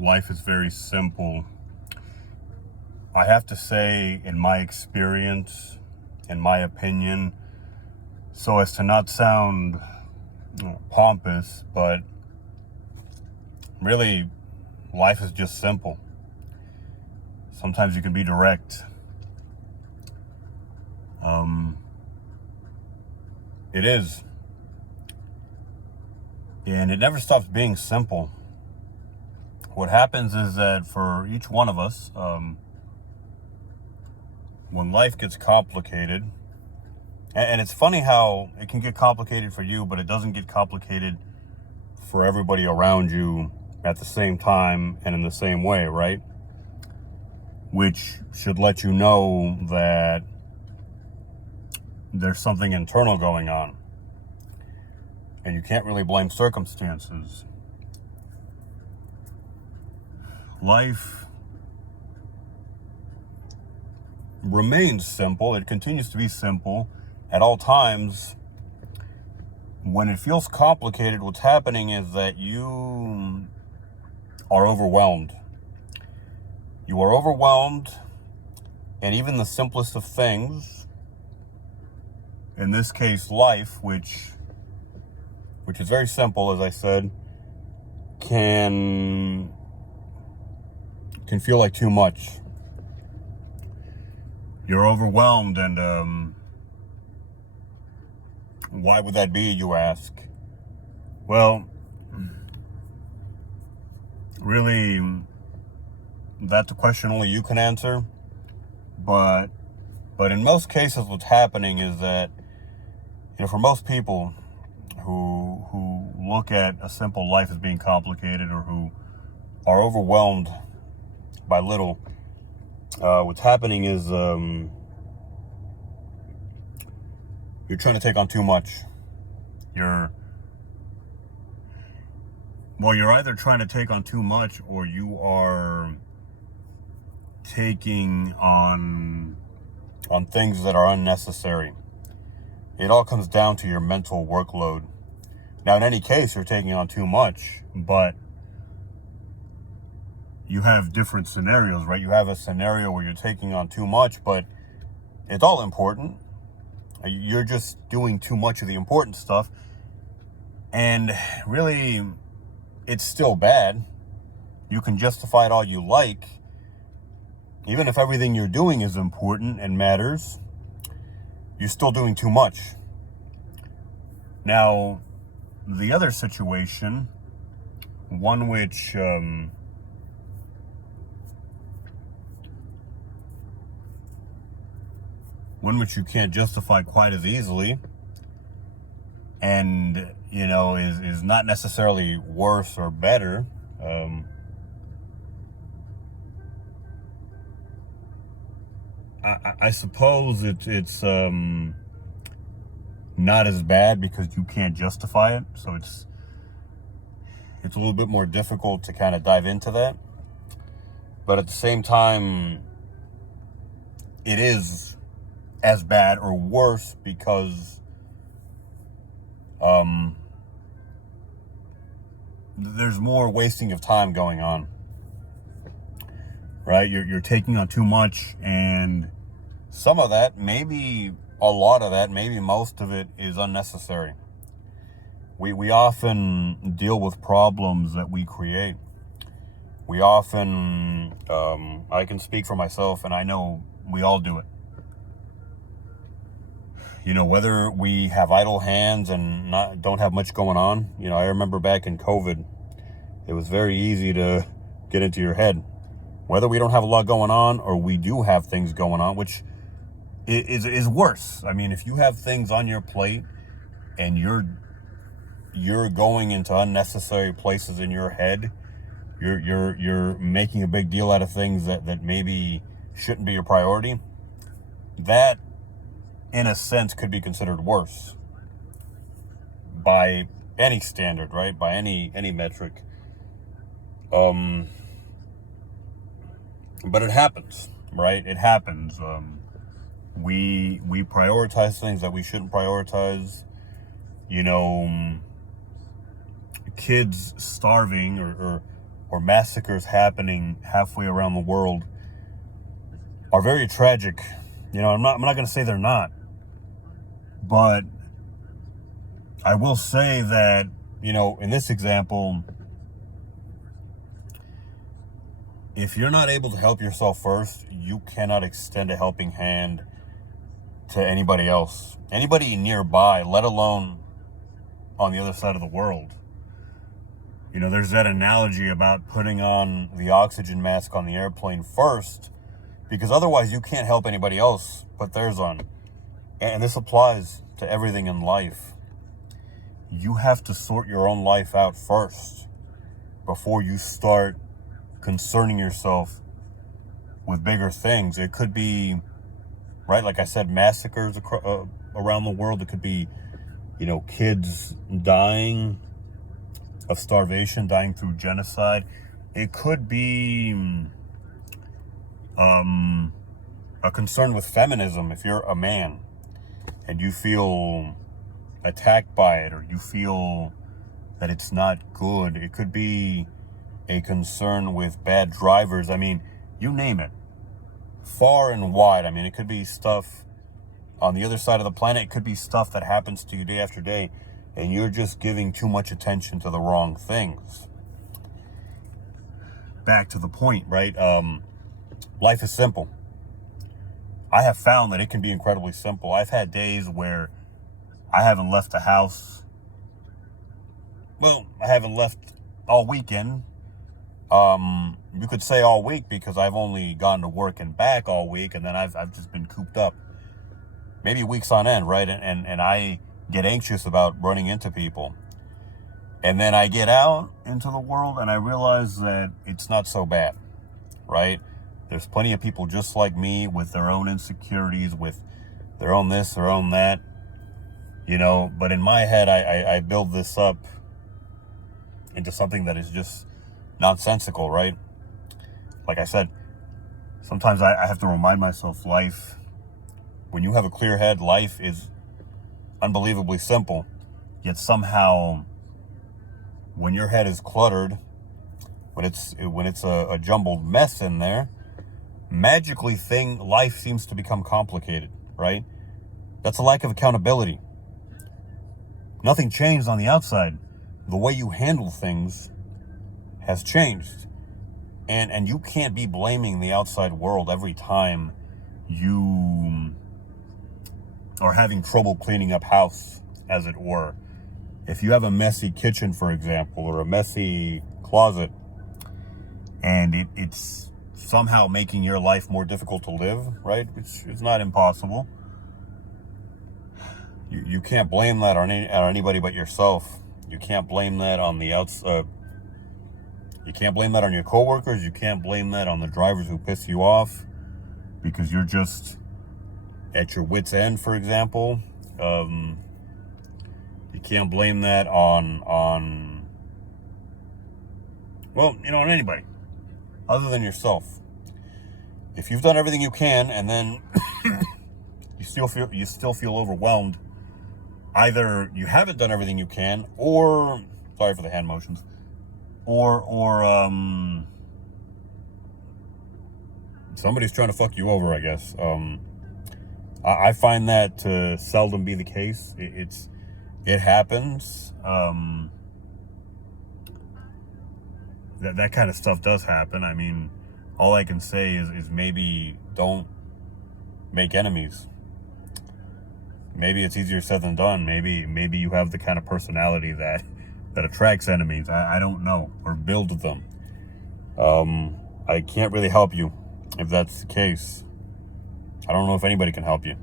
life is very simple. I have to say, in my experience, in my opinion, so as to not sound pompous, but really, life is just simple. Sometimes you can be direct. It is. And it never stops being simple. What happens is that for each one of us, when life gets complicated, and it's funny how it can get complicated for you, but it doesn't get complicated for everybody around you at the same time and in the same way, right? Which should let you know that there's something internal going on. And you can't really blame circumstances. Life remains simple. It continues to be simple at all times. When it feels complicated, what's happening is that you are overwhelmed. You are overwhelmed, and even the simplest of things, in this case, life, which is very simple, as I said, can feel like too much. You're overwhelmed, and why would that be, you ask? Well, really, that's a question only you can answer. But in most cases, what's happening is that, for most people who look at a simple life as being complicated, or who are overwhelmed by little, what's happening is you're trying to take on too much. You're either trying to take on too much, or you are taking on things that are unnecessary. It all comes down to your mental workload. Now, in any case, you're taking on too much, but you have different scenarios, right? You have a scenario where you're taking on too much, but it's all important. You're just doing too much of the important stuff. And really, it's still bad. You can justify it all you like. Even if everything you're doing is important and matters, you're still doing too much. Now, the other situation, one which you can't justify quite as easily, and is not necessarily worse or better. I suppose it's not as bad because you can't justify it, so it's a little bit more difficult to kind of dive into that. But at the same time, it is as bad or worse because there's more wasting of time going on, right? You're taking on too much, and some of that, maybe a lot of that, maybe most of it, is unnecessary. We often deal with problems that we create. We often, I can speak for myself, and I know we all do it. Whether we have idle hands and don't have much going on. I remember back in COVID, it was very easy to get into your head. Whether we don't have a lot going on or we do have things going on, which is worse. I mean, if you have things on your plate and you're going into unnecessary places in your head, you're making a big deal out of things that maybe shouldn't be your priority, that in a sense could be considered worse by any standard, right? By any metric. But it happens, right? It happens. We prioritize things that we shouldn't prioritize. Kids starving or or massacres happening halfway around the world are very tragic. You know, I'm not going to say they're not, but I will say that, you know, in this example, if you're not able to help yourself first, you cannot extend a helping hand to anybody else, anybody nearby, let alone on the other side of the world. You know, there's that analogy about putting on the oxygen mask on the airplane first, because otherwise you can't help anybody else put theirs on. And this applies to everything in life. You have to sort your own life out first before you start concerning yourself with bigger things. It could be, right, like I said, massacres around the world. It could be, you know, kids dying of starvation, dying through genocide. It could be a concern with feminism. If you're a man and you feel attacked by it, or you feel that it's not good, it could be a concern with bad drivers. I mean, you name it, far and wide. I mean, it could be stuff on the other side of the planet. It could be stuff that happens to you day after day, and you're just giving too much attention to the wrong things. Back to the point, right? Life is simple. I have found that it can be incredibly simple. I've had days where I haven't left the house. Well, I haven't left all weekend. You could say all week, because I've only gone to work and back all week, and then I've just been cooped up, maybe weeks on end, right? And I get anxious about running into people. And then I get out into the world and I realize that it's not so bad, right? There's plenty of people just like me with their own insecurities, with their own this, their own that, you know. But in my head, I build this up into something that is just nonsensical, right? Like I said, sometimes I have to remind myself, life, when you have a clear head, life is unbelievably simple. Yet somehow, when your head is cluttered, when it's a jumbled mess in there, magically life seems to become complicated, right? That's a lack of accountability. Nothing changed on the outside. The way you handle things has changed. And you can't be blaming the outside world every time you are having trouble cleaning up house, as it were. If you have a messy kitchen, for example, or a messy closet, and it's somehow making your life more difficult to live, right? Which is not impossible. You can't blame that on anybody but yourself. You can't blame that on the outside. You can't blame that on your coworkers. You can't blame that on the drivers who piss you off, because you're just at your wit's end, for example. You can't blame that on well, you know, on anybody other than yourself. If you've done everything you can and then you still feel overwhelmed, either you haven't done everything you can, or, sorry for the hand motions, or somebody's trying to fuck you over, I guess. I find that to seldom be the case. It happens. That kind of stuff does happen. I mean, all I can say is maybe don't make enemies. Maybe it's easier said than done. Maybe you have the kind of personality that attracts enemies. I don't know, or builds them. I can't really help you if that's the case. I don't know if anybody can help you.